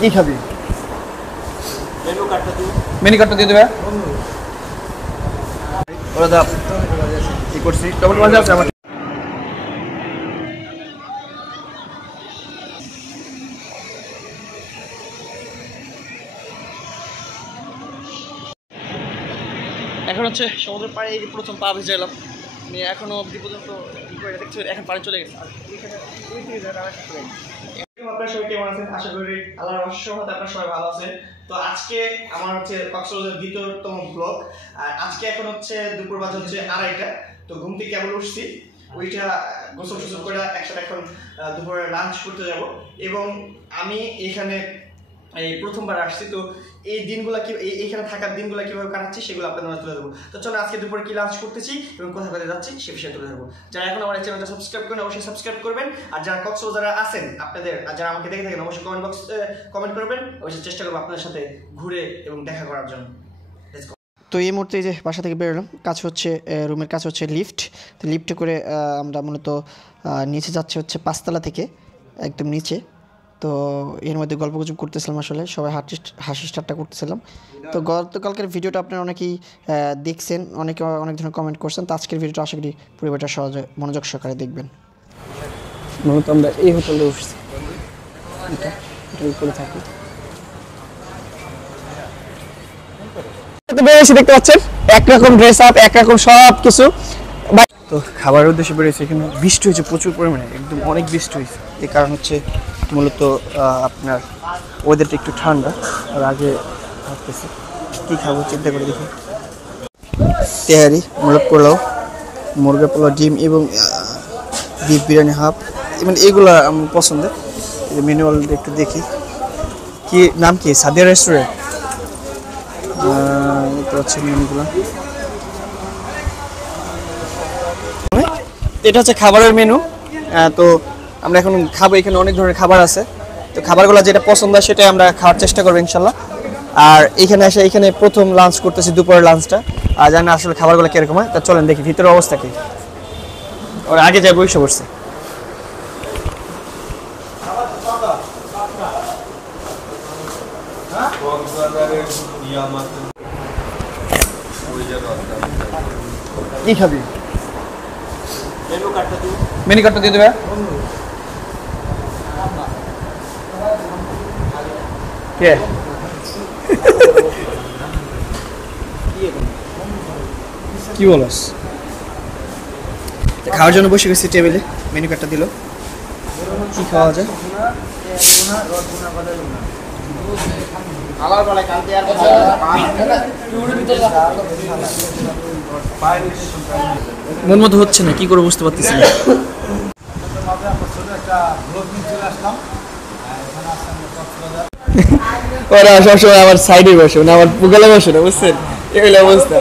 কি খাবি? মেনু কার্ডটা দিয়ে দেবে। ওরা দা কি করছি? টমেটো ভাজা আছে আমার। এখন হচ্ছে সমুদ্রের পাড়ে এই প্রথম পা ভেজে এলাম। আমি এখনো অবধি পর্যন্ত দেখছি এখন পানি চলে গেছে। আপনারা সবাই কেমন আছেন? আশা করি আল্লাহর অশেষ রহমতে আপনারা সবাই ভালো আছেন। তো আজকে আমার হচ্ছে কক্সবাজারের দ্বিতীয়তম ব্লগ। আর আজকে এখন হচ্ছে দুপুর বাজে হচ্ছে 2:30টা। তো ঘুম থেকে কেবল উঠছি, ওইটা গোসল টোসল করে একসাথে এখন দুপুরে লাঞ্চ করতে যাব। এবং আমি এখানে এই প্রথমবার আসছি, তো এই দিনগুলো কি এইখানে থাকার দিনগুলো কিভাবে কাটাচ্ছি সেগুলো আপনাদের তুলে দেবো। তো চলো আজকে দুপুরে কি লাঞ্চ করতেছি এবং কোথায় কোথায় যাচ্ছি সে বিষয়ে তুলে ধরবো। যারা এখন আমার চ্যানেলটা সাবস্ক্রাইব করেন অবশ্যই সাবস্ক্রাইব করবেন। আর যারা কক্সবাজারে আছেন আপনাদের, আর যারা আমাকে দেখে থাকেন অবশ্যই কমেন্ট করবেন। অবশ্যই চেষ্টা করবো আপনাদের সাথে ঘুরে এবং দেখা করার জন্য। তো এই মুহূর্তে যে বাসা থেকে বেরোলাম, কাছে হচ্ছে রুমের কাছে হচ্ছে লিফট। তো লিফটে করে আমরা মূলত নিচে যাচ্ছে হচ্ছে 5তলা থেকে একদম নিচে। তো এর মধ্যে গল্পগুজব করতেছিলাম, আসলে সবাই হাসি ঠাট্টা করতেছিলাম। তো গতকালকের ভিডিওটা আপনারা অনেকেই দেখছেন, অনেক ধরনের কমেন্ট করছেন। তো আজকের ভিডিওটা আশা করি পরিবারটা সহজে মনোযোগ সহকারে দেখবেন। মূলত আমরা এই হোটেলে উঠছি, করে থাকি। বেরিয়েছি দেখতে পাচ্ছেন, একরকম ড্রেস আপ, একরকম সব কিছু। তো খাবারের উদ্দেশ্যে বেরিয়েছে। এখানে বৃষ্টি হয়েছে প্রচুর পরিমাণে, একদম অনেক বৃষ্টি হয়েছে। এই কারণ হচ্ছে মূলত আপনার ওয়েদারটা একটু ঠান্ডা। আর আগে ভাবতেছি কী খাবো, চিন্তা করে দেখি। তেহারি, মোরগ পোলাও, মুরগা পোলাও, ডিম এবং বিফ বিরিয়ানি হাফ, মানে এগুলো আমার পছন্দের। মেনুয়াল একটু দেখি, কি নাম কি? সাদিয়া রেস্টুরেন্ট। এটা হচ্ছে মেনুগুলো। এটা হচ্ছে খাবারের মেনু। তো আমরা এখন খাবো, এখানে অনেক ধরনের খাবার আছে। তো খাবারগুলো যেটা পছন্দ হয় সেটাই আমরা খাওয়ার চেষ্টা করবো ইনশাল্লাহ। আর এখানে এসে এখানে প্রথম লাঞ্চ করতেছি, দুপুরের লাঞ্চটা। আর জানি না আসলে খাবারগুলো কীরকম হয়। তা চলেন দেখি ভিতরের অবস্থা কি। ওর আগে যাই বসে পড়ছে। কি খাবি? মেনু কার্ডটা দিয়ে দেবে। কে কি বলস? খাওয়ার জন্য বসে গেছি টেবিলে, মেনু কার্ডটা দিল। কি খাওয়া যায়? মন মতো হচ্ছে না, কি করে বুঝতে পারতেছি না। ওরা সবসময় আমার সাইডে বসে না, আমার পুকালে বসে না, বুঝছেন? এই হলো অবস্থা।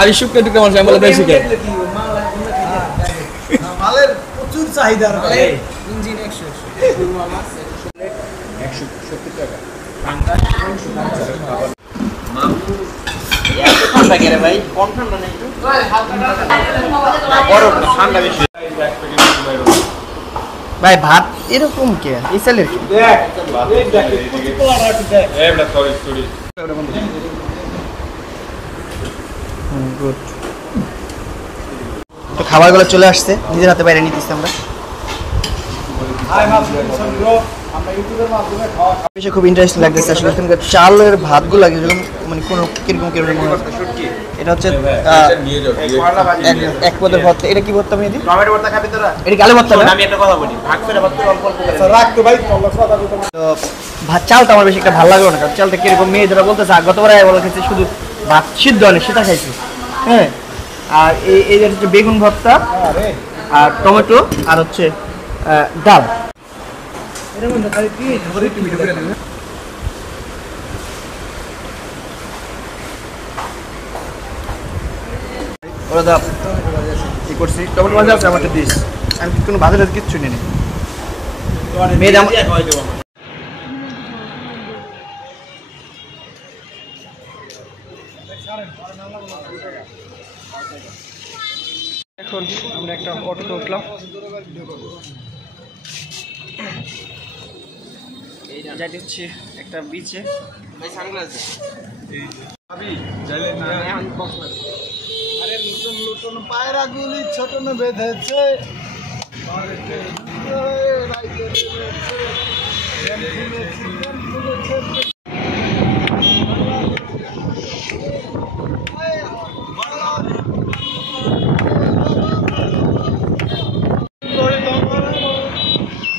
আমি শুকনো টুকরো মানুষ, আমি বলে বেশি খাই। মালের প্রচুর চাহিদা। ইঞ্জিন 170 টাকা। ভাই ভাত এরকম কে? ইসালের কি? তো খাবারগুলো চলে আসছে, নিজের হাতে বাইরে নিতেছি আমরা। খুব ইন্টারেস্টিং লাগতেছে আসলে। এখানকার চালের ভাতগুলো মানে কোনো কিরকম মনে হচ্ছে। এটা হচ্ছে এক পদের ভর্তা। এটা কি ভর্তা? মেয়েদি টমেটো ভর্তা খাবি তোরা? এটা কি আলু ভর্তা? আমি একটা কথা বলি, ভাগ করে ভর্তা অল্প অল্প করে রাখ তো ভাই। তো ভাত চালটা আমার বেশি একটা ভালো লাগলো না, কারণ চালটা কিরকম মেয়েরা বলতেছে গতবার বলে খেয়েছে শুধু ভাত সিদ্ধ হয় সেটা খাইছি। হ্যাঁ, আর এই যে হচ্ছে বেগুন ভর্তা আর টমেটো আর হচ্ছে ডাল। ওরা দা কি করছি? টমেটো ভাজা আছে আমার, দিস। আমি কোনো ভাজা কিচ্ছু নেই। মেয়ে এখন আমরা একটা অটোতে উঠলাম, যাইতে হচ্ছে একটা বিচে। আরে নতুন নতুন পায়রা গুলি ছোট বেঁধেছে,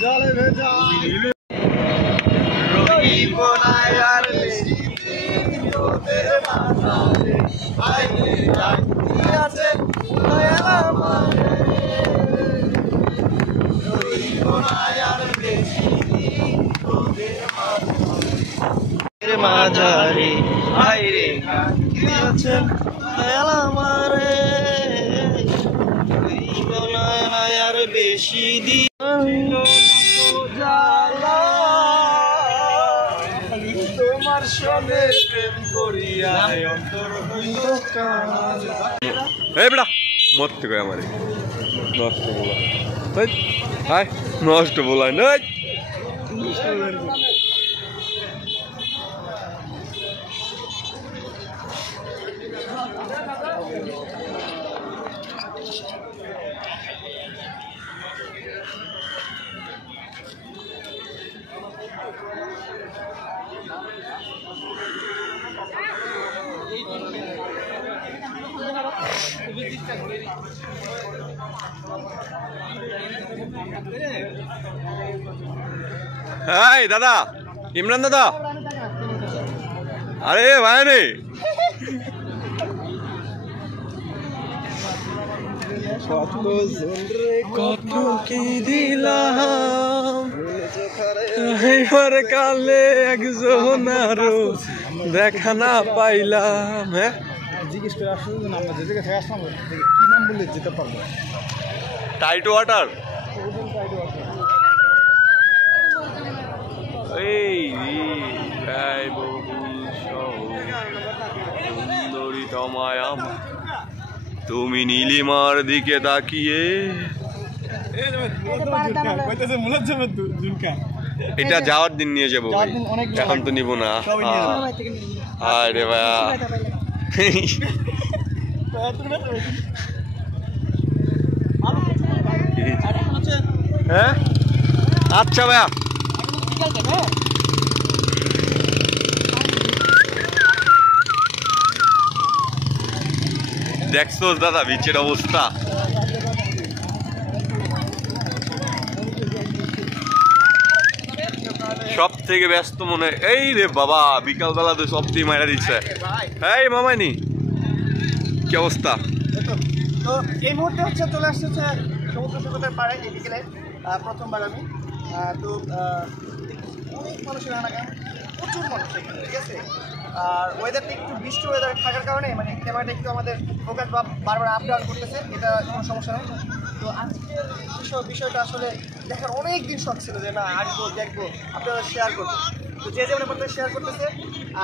জলে ভেজা মাঝারে আইরে আছে আমারে আর বেশি দিন তোমার সঙ্গে প্রেম করিয়া অন্তর হইল এই বেটা মরতে কই আমারে নষ্ট বলা হাই নষ্ট বলাই নাই হাই দাদা, ইমরান দাদা, আরে ভাই রে কত কি দিলাম এবার কালে একজন আরো দেখা না পাইলাম। হ্যাঁ জিজ্ঞেস করে আসলে আমরা যে জায়গায় থেকে আসলাম কি নাম বললে যেতে পারবো? Tight water. এই সুন্দরী তমায়াম তুমি নীলিমার দিকে তাকিয়ে। এটা যাওয়ার দিন নিয়ে যাবো ভাই, এখন তো নিব না। আরে ভাইয়া হ্যাঁ আচ্ছা ভাইয়া দেখছো দাদা বিচের অবস্থা। সব থেকে ব্যস্ত মনে এই রে বাবা, বিকাল বেলা তো সব দিয়ে মারা দিচ্ছে। এই মামাইনি কি অবস্থা? তো এই মুহূর্তে হচ্ছে চলে আসছে সমুদ্র সৈকতের পাড়ে এই বিকেলে প্রথমবার আমি। তো অনেক মানুষের আনাগান, প্রচুর মানুষ এখানে, ঠিক আছে। আর ওয়েদারটা একটু বৃষ্টি ওয়েদার থাকার কারণে মানে ক্যামেরাটা একটু আমাদের ফোকাস বা বারবার আপ ডাউন করতেছে, এটা কোনো সমস্যা নেই। তো আজকের বিষয়টা আসলে দেখার অনেক দিন শখ ছিল যে না আসবো দেখবো, আপনারা শেয়ার করবো। তো যে যেমন আপনাদের শেয়ার করতেছে।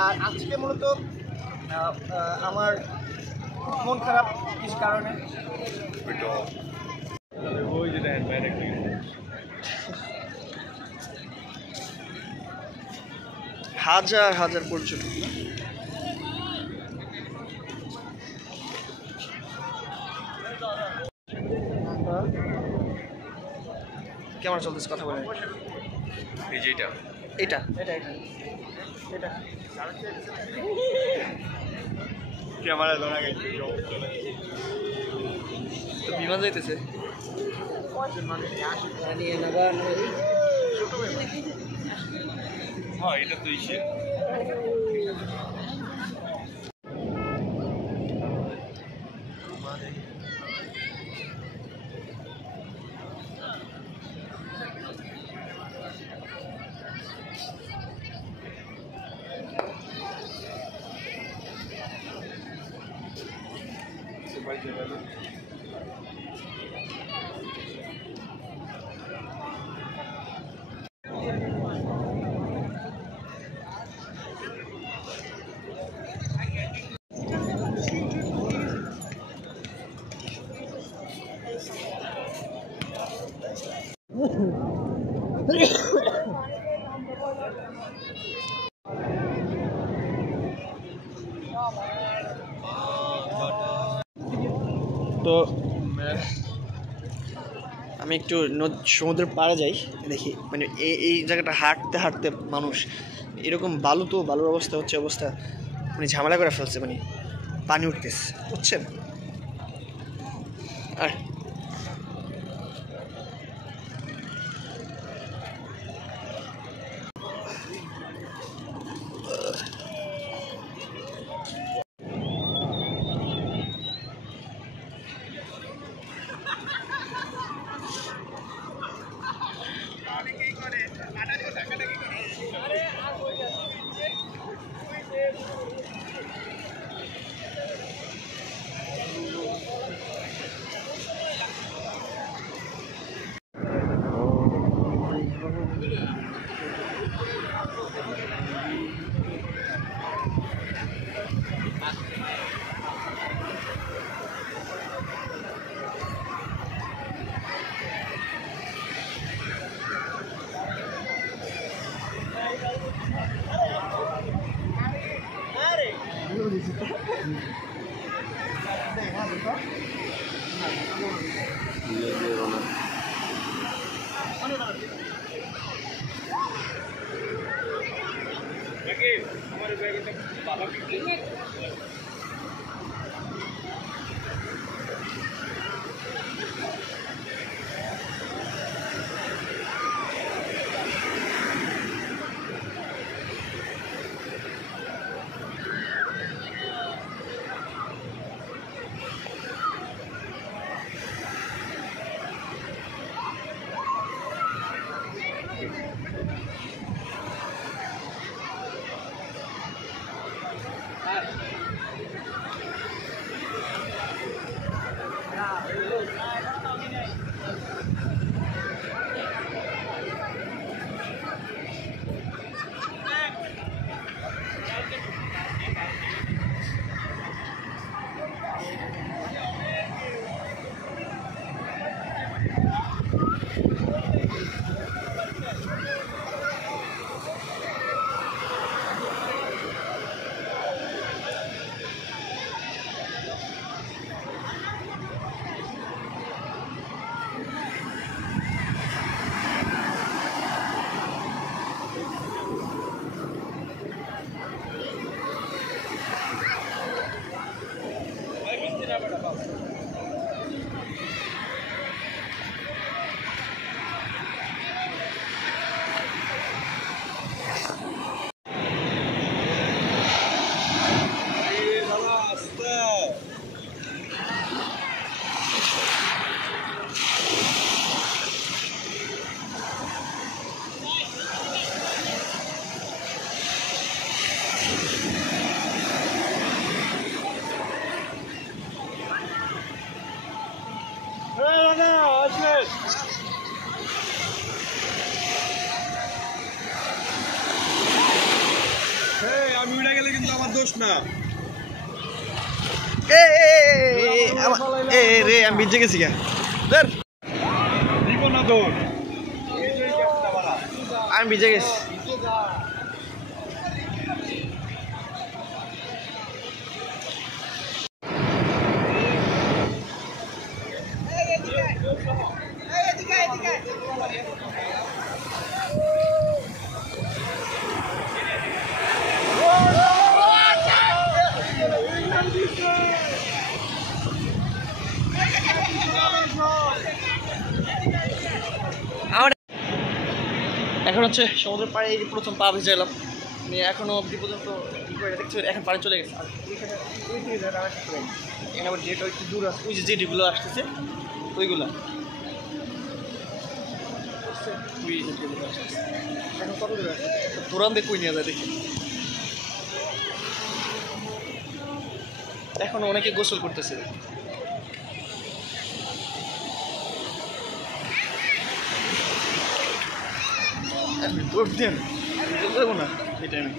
আর আজকে মূলত আমার মন খারাপ কিছু কারণে। হাজার হাজার পর্যটক কেমন চলতেছে কথা বলে? এই যে এটা এটা এটা এটা এটা ক্যামেরা ধরা গেছে তো বিমান যাইতেছে। হ্যাঁ এটা তো ইসে তো আমি একটু সমুদ্রের পাড়ে যাই, দেখি মানে এই জায়গাটা হাঁটতে হাঁটতে মানুষ এরকম বালুর অবস্থা মানে ঝামেলা করে ফেলছে, মানে পানি উঠতেছে, বুঝছেন? আর আমি উড়ে গেলে কিন্তু আমার দোষ না। রে আমি ভিজে গেছি গা, দিব না দোষ, আমি ভিজে গেছি। এখন হচ্ছে সমুদ্রের পাড়ে এই প্রথম পা ভেজে এলাম, এখনো অব্দি পর্যন্ত দেখছি এখন পাড়ে চলে গেছে। এখানে আবার যেটা একটু দূর আছে, ওই যে জেটিগুলো আসতেছে ওইগুলা, এখন কত দূরে আসছে তোরান দিয়ে কই নিয়ে যায় দেখি। এখন অনেকে গোসল করতেছে। দেবো না এই টাইমে।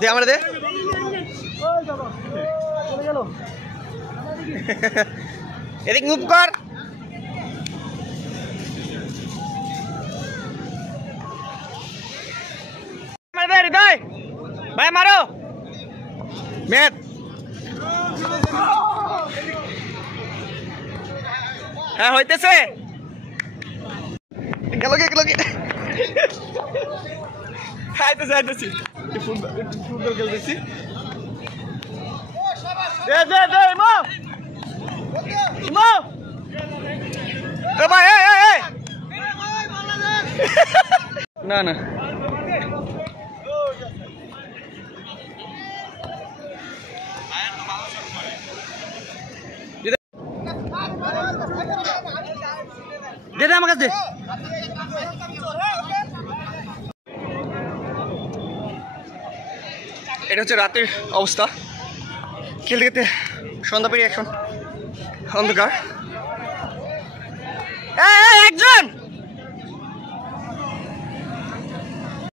দে আমরা দে এদিক মুভ কর হৃদয় ভাই মারো মেট হ্যাঁ হইতেছে গেল গে আইতেছি আইতেছি ফুটবল খেলতেছি দে দে দে ইমো ইমো এ ভাই এই না না দে দে আমার কাছে দে এটা হচ্ছে রাতের অবস্থা খেলতে খেলতে সন্ধ্যা পেরিয়ে এখন অন্ধকার একজন